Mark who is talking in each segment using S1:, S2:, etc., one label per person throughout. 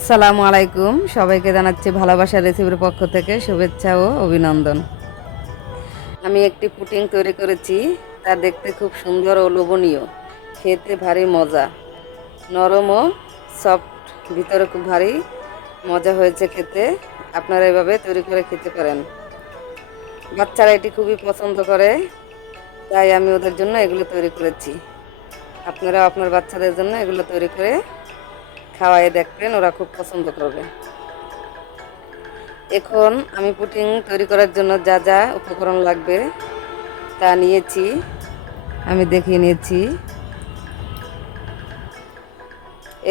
S1: আসসালামু আলাইকুম। সবাইকে জানাচ্ছি ভালোবাসার রেসিপির পক্ষ থেকে শুভেচ্ছা ও অভিনন্দন। আমি একটি পুটিং তৈরি করেছি, তা দেখতে খুব সুন্দর ও লোভনীয়। খেতে ভারী মজা। নরম ও সফট, ভিতরে খুব ভারী মজা হয়েছে খেতে। আপনারা এভাবে তৈরি করে খেতে পারেন। বাচ্চারা এটি খুবই পছন্দ করে, তাই আমি ওদের জন্য এগুলো তৈরি করেছি। আপনারা আপনার বাচ্চাদের জন্য এগুলো তৈরি করে খাওয়াই দেখবেন, ওরা খুব পছন্দ করবে। এখন আমি পুটিং তৈরি করার জন্য যা যা উপকরণ লাগবে তা নিয়েছি। আমি দেখিয়ে নিয়েছি।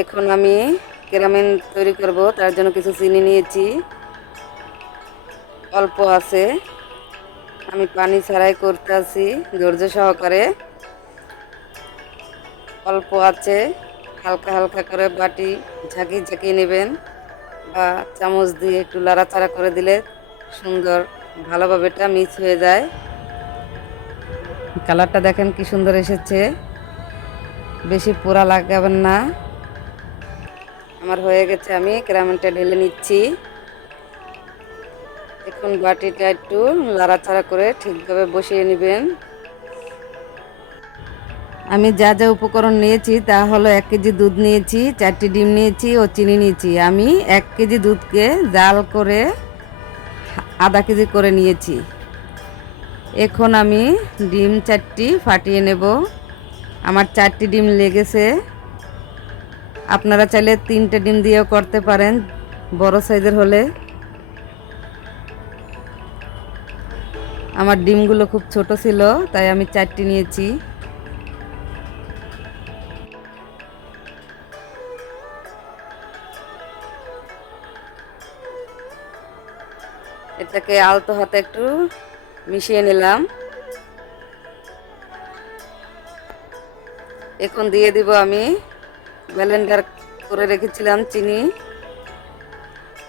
S1: এখন আমি কেরামিন তৈরি করব, তার জন্য কিছু চিনি নিয়েছি। অল্প আছে। আমি পানি ছাড়াই করতে আছি ধৈর্য সহকারে। অল্প আছে। হালকা হালকা করে বাটি ঝাঁকিয়ে ঝাঁকিয়ে নেবেন বা চামচ দিয়ে একটু লাড়াচাড়া করে দিলে সুন্দর, ভালোভাবে এটা মিক্স হয়ে যায়। কালারটা দেখেন কি সুন্দর এসেছে। বেশি পোড়া লাগাবেন না। আমার হয়ে গেছে, আমি ক্যারামেলটা ঢেলে নিচ্ছি। এখন বাটিটা একটু লাড়াচাড়া করে ঠিকভাবে বসিয়ে নেবেন। আমি যা যা উপকরণ নিয়েছি তা হলো এক কেজি দুধ নিয়েছি, চারটি ডিম নিয়েছি ও চিনি নিয়েছি। আমি এক কেজি দুধকে জাল করে আধা কেজি করে নিয়েছি। এখন আমি ডিম চারটি ফাটিয়ে নেব। আমার চারটি ডিম লেগেছে। আপনারা চাইলে তিনটে ডিম দিয়েও করতে পারেন, বড় সাইজের হলে। আমার ডিমগুলো খুব ছোট ছিল, তাই আমি চারটি নিয়েছি। এটাকে আলতো হাতে একটু মিশিয়ে নিলাম। এখন দিয়ে দিব আমি ব্লেন্ডার করে রেখেছিলাম চিনি।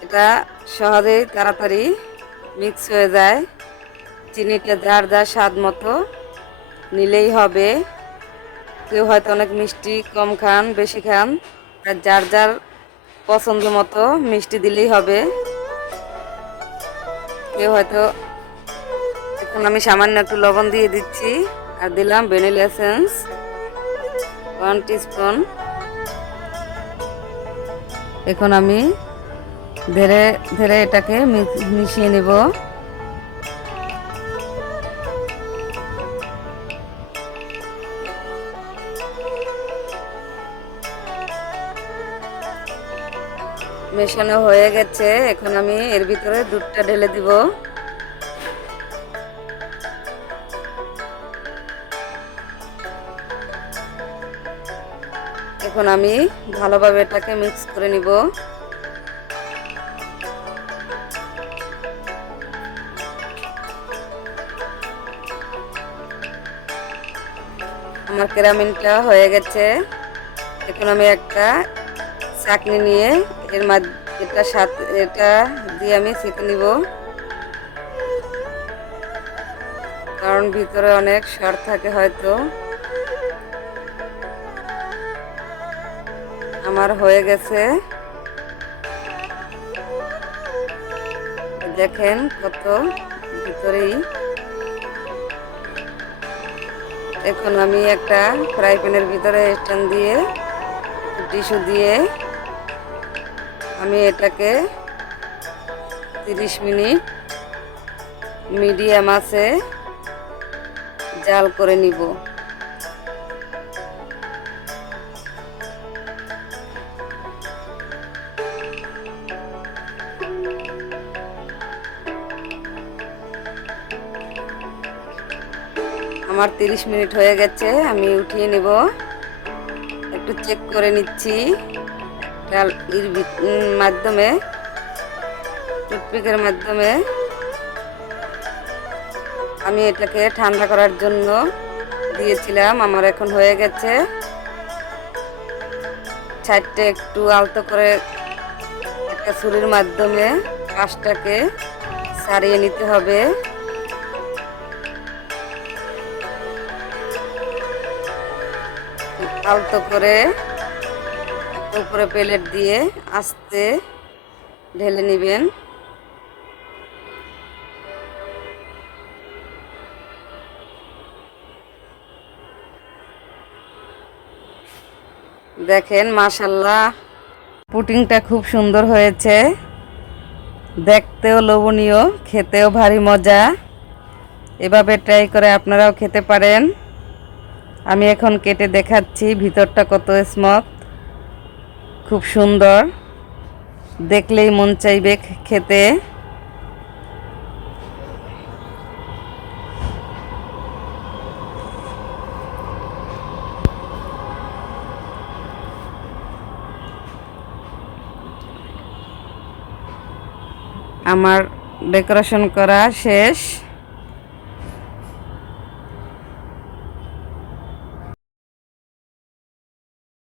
S1: এটা সহজেই তাড়াতাড়ি মিক্স হয়ে যায়। চিনিটা যার যার স্বাদ মতো নিলেই হবে। কেউ হয়তো অনেক মিষ্টি কম খান, বেশি খান যার যার পছন্দ মতো মিষ্টি দিলেই হবে। কেউ হয়তো এখন আমি সামান্য একটু লবণ দিয়ে দিচ্ছি। আর দিলাম ভ্যানিলা এসেন্স। One teaspoon. এখন আমি ধীরে ধীরে এটাকে মিশিয়ে নেব। মেশানো হয়ে গেছে। এখন আমি এর ভিতরে দুধটা ঢেলে দিব। এখন আমি ভালোভাবে এটাকে মিক্স করে নিব। আমার কেরামিনটা হয়ে গেছে। এখন আমি একটা চাকনি নিয়ে এর এটা সাথে এটা দিয়ে আমি সেঁকে নিব। কারণ ভিতরে অনেক সার থাকে হয়তো। আমার হয়ে গেছে। দেখেন কত ভিতরেই। এখন আমি একটা ফ্রাই প্যানের ভিতরে স্ট্যান্ড দিয়ে টিস্যু দিয়ে আমি এটাকে তিরিশ মিনিট মিডিয়াম আছে জাল করে নিব। আমার তিরিশ মিনিট হয়ে গেছে, আমি উঠিয়ে নেব। একটু চেক করে নিচ্ছি। মাধ্যমে, টুথপিকের মাধ্যমে আমি এটাকে ঠান্ডা করার জন্য দিয়েছিলাম। আমার এখন হয়ে গেছে ছাইডটা একটু আলতো করে একটা ছুরির মাধ্যমে কাজটাকে সারিয়ে নিতে হবে। আলতো করে উপরে প্লেট দিয়ে আস্তে ঢেলে নেবেন। দেখেন মাশাল্লাহ পুটিংটা খুব সুন্দর হয়েছে। দেখতেও লোভনীয়, খেতেও ভারী মজা। এভাবে ট্রাই করে আপনারাও খেতে পারেন। আমি এখন কেটে দেখাচ্ছি ভিতরটা কত স্মথ খুব সুন্দর। দেখলেই মন চাইবে খেতে। আমার ডেকোরেশন করা শেষ।